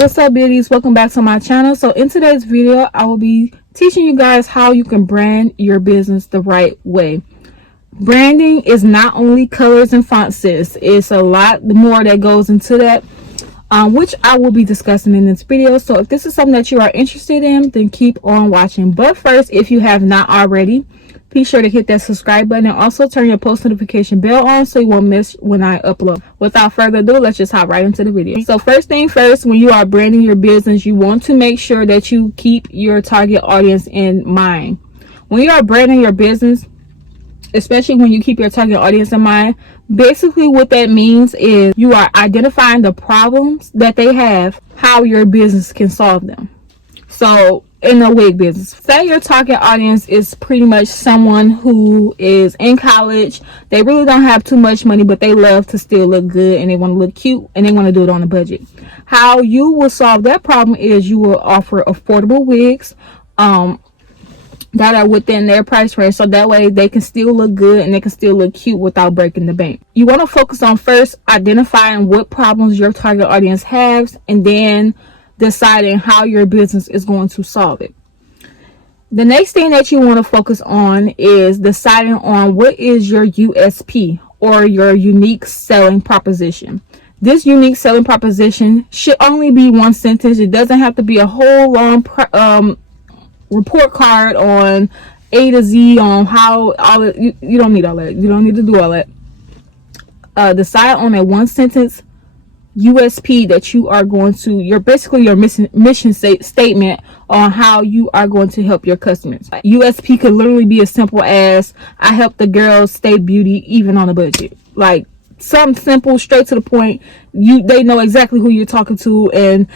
What's up, beauties? Welcome back to my channel. So in today's video, I will be teaching you guys how you can brand your business the right way. Branding is not only colors and font, sis. It's a lot more that goes into that, which I will be discussing in this video. So if this is something that you are interested in, then keep on watching. But first, if you have not already, be sure to hit that subscribe button and also turn your post notification bell on so you won't miss when I upload. Without further ado, let's just hop right into the video. So first thing first, when you are branding your business, you want to make sure that you keep your target audience in mind. When you are branding your business, especially when you keep your target audience in mind, basically what that means is you are identifying the problems that they have, how your business can solve them. So in the wig business, say your target audience is pretty much someone who is in college. They really don't have too much money, but they love to still look good and they want to look cute and they want to do it on a budget. How you will solve that problem is you will offer affordable wigs that are within their price range, so that way they can still look good and they can still look cute without breaking the bank. You want to focus on first identifying what problems your target audience has, and then deciding how your business is going to solve it. The next thing that you want to focus on is deciding on what is your USP, or your unique selling proposition. This unique selling proposition should only be one sentence. It doesn't have to be a whole long report card on A to Z on how all it, you don't need all that. You don't need to do all that. Decide on a one sentence USP that you are going to, your mission statement on how you are going to help your customers. USP could literally be as simple as, I help the girls stay beauty even on a budget. Like something simple, straight to the point. They know exactly who you're talking to, and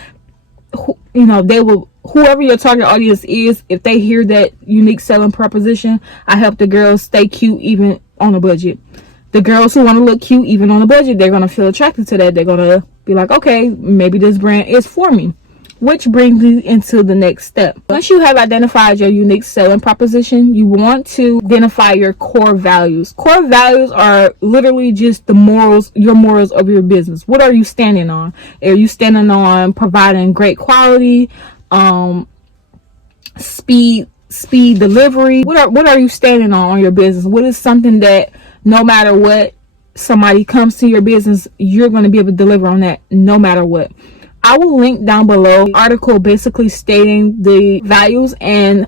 they will, whoever your target audience is, if they hear that unique selling proposition, I help the girls stay cute even on a budget. The girls who want to look cute even on a budget, they're going to feel attracted to that. They're going to be like, okay, maybe this brand is for me. Which brings you into the next step. Once you have identified your unique selling proposition, you want to identify your core values. Core values are literally just the morals, your morals of your business. What are you standing on? Are you standing on providing great quality, speed delivery? What are you standing on your business? What is something that no matter what somebody comes to your business, you're going to be able to deliver on that no matter what? I will link down below an article basically stating the values, and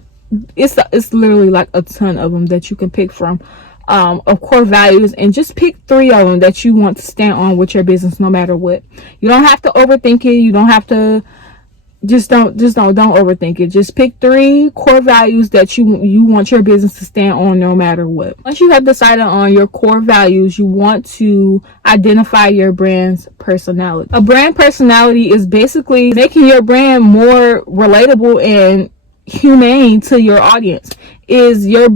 it's literally like a ton of them that you can pick from, of core values, and just pick 3 of them that you want to stand on with your business no matter what. You don't have to overthink it. You don't have to don't overthink it. Just pick 3 core values that you want your business to stand on no matter what. Once you have decided on your core values, you want to identify your brand's personality. A brand personality is basically making your brand more relatable and humane to your audience. Is your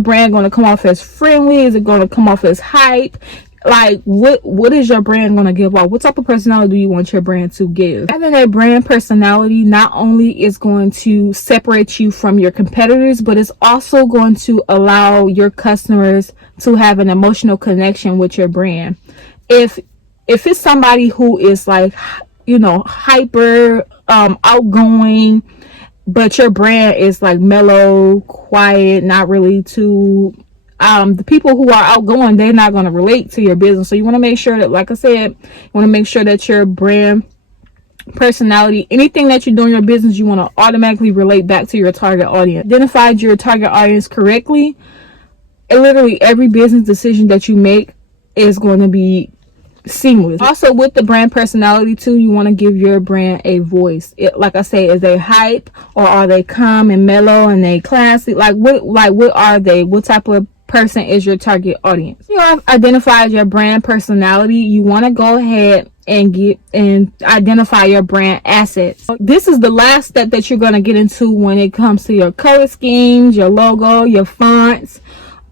brand going to come off as friendly? Is it going to come off as hype? Like, what is your brand going to give off? What type of personality do you want your brand to give? Having a brand personality not only is going to separate you from your competitors, but it's also going to allow your customers to have an emotional connection with your brand. If it's somebody who is like, hyper, outgoing, but your brand is like mellow, quiet, not really too, the people who are outgoing, they're not going to relate to your business. So you want to make sure that, like I said, you want to make sure that your brand personality, anything that you do in your business, you want to automatically relate back to your target audience. Identified your target audience correctly, and literally every business decision that you make is going to be seamless. Also, with the brand personality too, you want to give your brand a voice. Like I say, is they hype, or are they calm and mellow and they classy? What are they? What type of person is your target audience? You have identified your brand personality. You want to go ahead and identify your brand assets. This is the last step that you're going to get into when it comes to your color schemes, your logo, your fonts.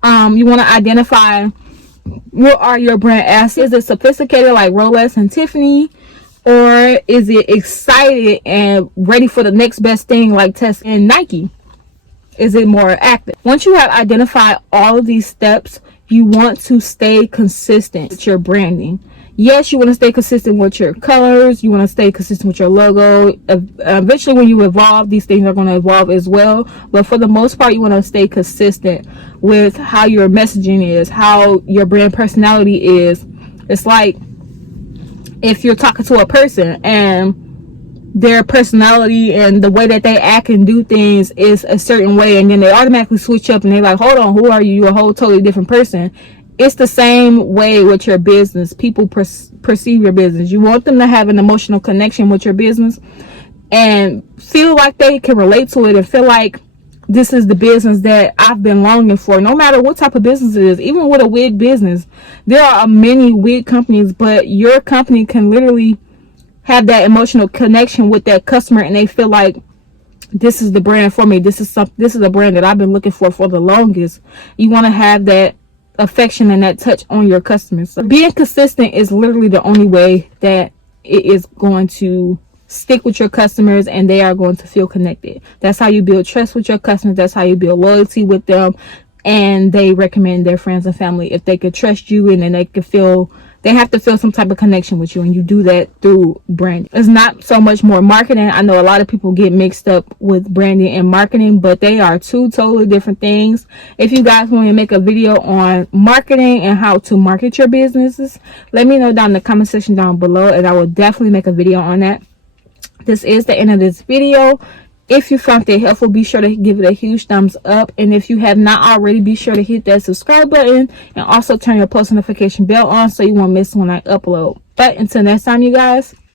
You want to identify what are your brand assets. Is it sophisticated like Rolex and Tiffany, or is it excited and ready for the next best thing like Tesla and Nike? Is it more active? Once you have identified all of these steps, you want to stay consistent with your branding. Yes, you want to stay consistent with your colors, you want to stay consistent with your logo. Eventually when you evolve, these things are going to evolve as well, but for the most part you want to stay consistent with how your messaging is, how your brand personality is. It's like if you're talking to a person and their personality and the way that they act and do things is a certain way, and then they automatically switch up and they're like, hold on, who are you? You're a whole totally different person. It's the same way with your business. People perceive your business. You want them to have an emotional connection with your business and feel like they can relate to it and feel like this is the business that I've been longing for, no matter what type of business it is. Even with a wig business, there are many wig companies, but your company can literally have that emotional connection with that customer and they feel like this is the brand for me. This is a brand that I've been looking for the longest. You want to have that affection and that touch on your customers. So being consistent is literally the only way that it is going to stick with your customers and they are going to feel connected. That's how you build trust with your customers. That's how you build loyalty with them, and they recommend their friends and family if they could trust you, and then they have to feel some type of connection with you, and you do that through branding. It's not so much more marketing. I know a lot of people get mixed up with branding and marketing, but they are two totally different things. If you guys want me to make a video on marketing and how to market your businesses, let me know down in the comment section down below, and I will definitely make a video on that. This is the end of this video. If you found it helpful, be sure to give it a huge thumbs up. And if you have not already, be sure to hit that subscribe button and also turn your post notification bell on so you won't miss when I upload. But until next time, you guys,